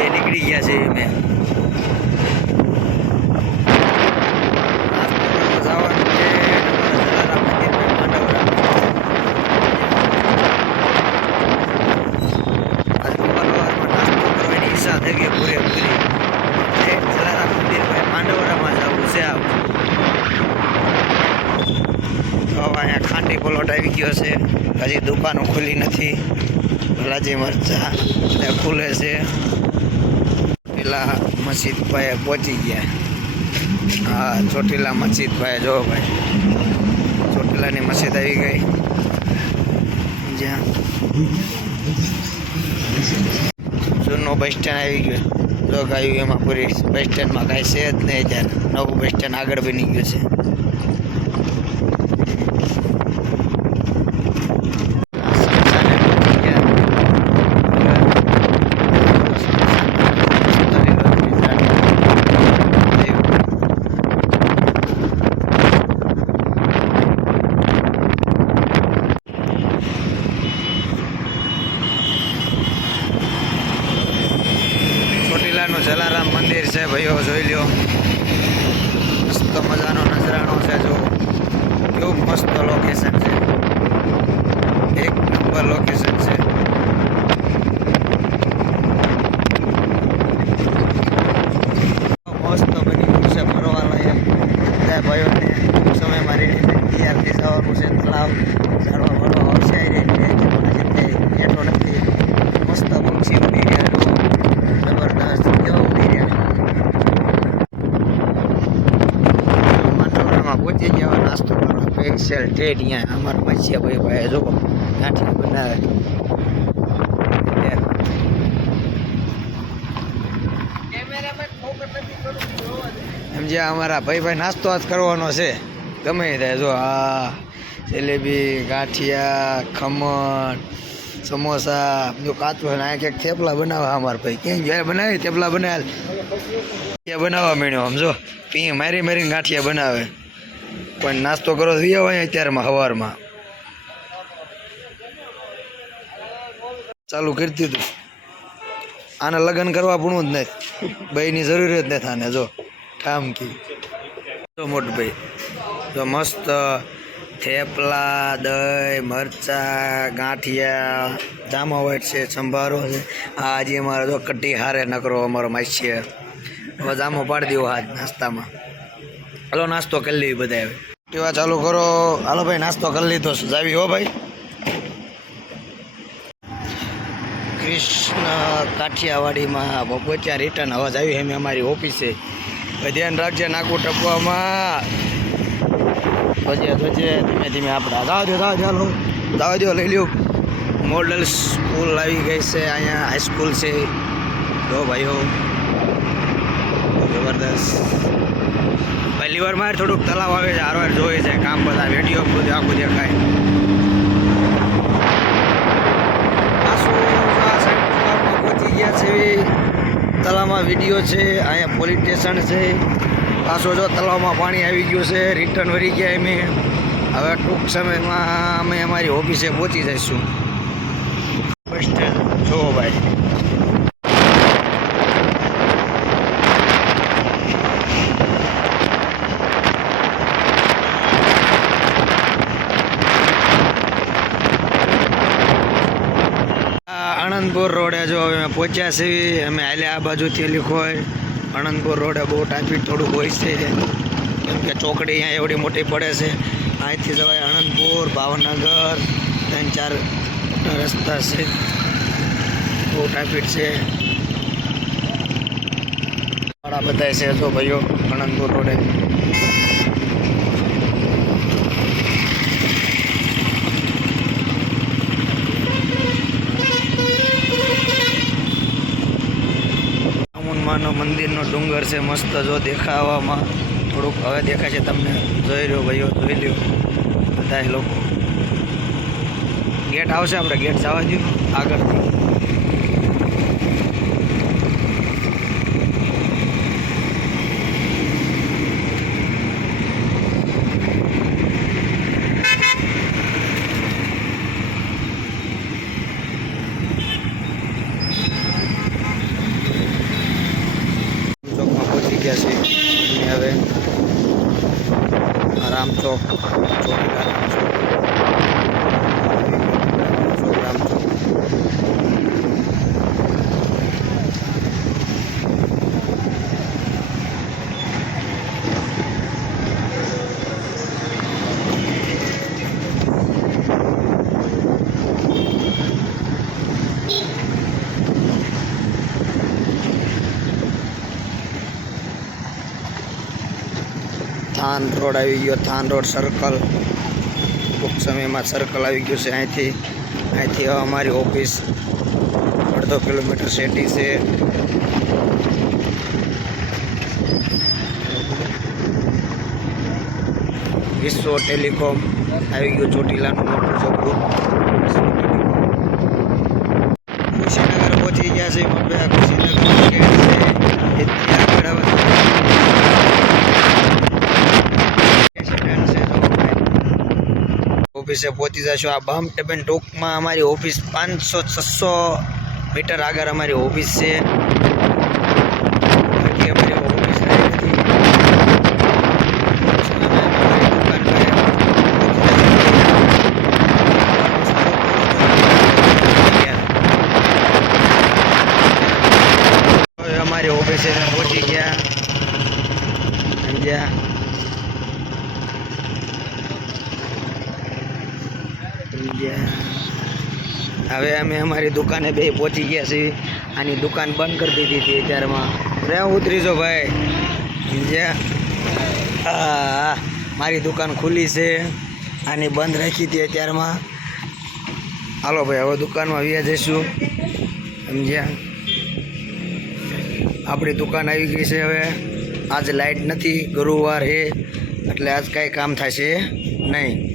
બે નીકળી ગયા છે મેં જવાનું છે અમારા જલારામ મંદિર પર માંડવરા આજ સવારમાં નાસ્તો કરવાની ઈચ્છા થઈ ગઈ પૂરેપૂરી જલારામ મંદિર ભાઈ માંડવરામાં જવું છે આ હવે અહીંયા ખાંડી પલોટ આવી ગયો છે હજી દુકાનો ખુલી નથી. લાજી મરચા ખુલે છે. પેલા મસ્જિદ ભાઈ પહોંચી ગયા. હા, ચોટીલા મસ્જિદ ભાઈ જો ભાઈ. ચોટીલાની મસ્જિદ આવી ગઈ. જ્યાં જૂનું બસ સ્ટેન્ડ આવી ગયું. જો ગાયું એમાં પૂરી. બસ સ્ટેન્ડમાં કાંઈ છે જ નહીં ત્યારે નવું બસ સ્ટેન્ડ આગળ બની ગયું છે ચોટીલાનું જલારામ મંદિર છે ભાઈઓ જોઈ લ્યો મસ્ત મજાનો નજરાણો છે જો કેવું મસ્ત લોકેશન છે એક નંબર લોકેશન છે મસ્ત બની ગયું છે ફરવા લાયક બધા ભાઈઓને ટૂંક સમયમાં રેડી તૈયાર થઈ જવાનું છે તળાવ ઝાડવા ભરવા આવશે આવી રહી છે મને જગ્યાએ એટલો નથી મસ્ત પક્ષી ઉડી રહ્યા જો જબરદસ્ત કેવા ઉડી રહ્યા મંડોળામાં પહોંચી ગયા હવે નાસ્તો કરવા સ્પેશિયલ ટ્રેડ અહીંયા અમારા મચ્છિયા ભાઈ ભાઈ જો ગાંઠિયા બનાવે. એમ જે અમારા ભાઈ ભાઈ નાસ્તો આજ કરવાનો છે, ગમે થાય જો આ જલેબી, ગાંઠિયા, ખમણ, સમોસા જો કાચું ને આ ક્યાંક થેપલા બનાવવા અમારા ભાઈ. ક્યાંય જ્યારે બનાવી, થેપલા બનાવેલ. બનાવવા માંડ્યો આમ જો, પી મારી મારીને ગાંઠિયા બનાવે. પણ નાસ્તો કરો તો હોય અત્યારમાં સવારમાં ચાલુ કરી દીધું. આને લગ્ન કરવા પૂણું જ નથી. ભાઈની જરૂરિયાત નથી આને, જો. ઠામકી. જો મોટું ભાઈ. જો મસ્ત થેપલા, દહીં, મરચા, ગાંઠિયા જામાવાટ છે, સંભારો છે. આજે અમારે જો કઢી હારે નકરો અમારો માછીએ હવે જામો પાડી દેવો આજ નાસ્તામાં. હાલો, નાસ્તો કરી લેવી બધા હવે. કેવા ચાલુ કરો. હાલો ભાઈ, નાસ્તો કરી લીધો છે. જાવી હો ભાઈ. કૃષ્ણ કાઠિયાવાડીમાં પહોંચ્યા રિટર્ન અવાજ આવી એમ અમારી ઓફિસે. ધ્યાન રાખજે નાકું ટપવામાં. ધોજે ધોજે ધીમે ધીમે આપણે. દાવ દો દાવ ચાલો દાવ દો લઈ લ્યો. મોડલ સ્કૂલ આવી ગઈ છે, અહીંયા હાઈસ્કૂલ છે. જો ભાઈઓ, જબરદસ્ત. મારે થોડુંક તલાવ આવે છે, હારવાર જોઈએ છે, કામ બધા વીડિયો બધું આખું દેખાય પહોંચી ગયા છે, તલાવમાં વીડિયો છે, અહીંયા પોલીસ સ્ટેશન છે. પાછો જો તલાવમાં પાણી આવી ગયું છે રિટર્ન વળી ગયા અમે. હવે ટૂંક સમયમાં અમે અમારી ઓફિસે પહોંચી જઈશું. Bus stand. જો ભાઈ આ જો અમે પહોંચ્યા છીએ, અમે હાલે આ બાજુથી લીખોય અણંદપુર રોડે બહુ ટ્રાફિક થોડુંક હોય છે. કેમ કે ચોકડી અહીંયા એવડી મોટી પડે છે. અહીંથી જવાય અણંદપુર ભાવનગર, ત્રણ ચાર રસ્તા છે. બહુ ટ્રાફિક છે. વાળા બધા છે જો ભાઈઓ અણંદપુર રોડે. ચામુંડમાનો મંદિરનો ડુંગર છે, મસ્ત જો દેખાવામાં થોડુંક હવે દેખાય છે તમને. જોઈ લો ભાઈઓ, જોઈ લ્યો. બધા લોકો. ગેટ આવશે આપણે, ગેટ જવા દઉં આગળથી. 그러면이쪽으로 가. થાન રોડ આવી ગયો, થાન રોડ સર્કલ ટૂંક સમયમાં સર્કલ આવી ગયું છે અહીંથી. અહીંથી હવે અમારી ઓફિસ અડધો કિલોમીટર સેટી છે. વિશ્વ ટેલિકોમ આવી ગયું, ચોટીલાનું મોટું ચોકડું કુશીનગર પહોંચી ગયા છે મમ્મી આ કુશીનગર ગેટ છે એથી આગળ હવે એક્સિડન્ટ છે જો ઓફિસે પહોંચી જશો. આ બમ ટેબન ટૂંકમાં અમારી ઓફિસ પાંચસો છસો મીટર આગળ અમારી ઓફિસ છે. અમારી ઓફિસે પહોંચી ગયા સમજ્યા સમજ્યા હવે અમે અમારી દુકાને બે પહોંચી ગયા છીએ. આની દુકાન બંધ કરી દીધી હતી અત્યારમાં. રે ઉતરીજો ભાઈ. સમજ્યા આ મારી દુકાન ખુલ્લી છે. આની બંધ રાખી હતી અત્યારમાં. હાલો, ભાઈ, હવે દુકાનમાં વ્યા જઈશું. સમજ્યા? આપણી દુકાન આવી ગઈ છે હવે. આજ લાઇટ નથી, ગુરુવાર છે એટલે આજ કાંઈ કામ થશે નહીં.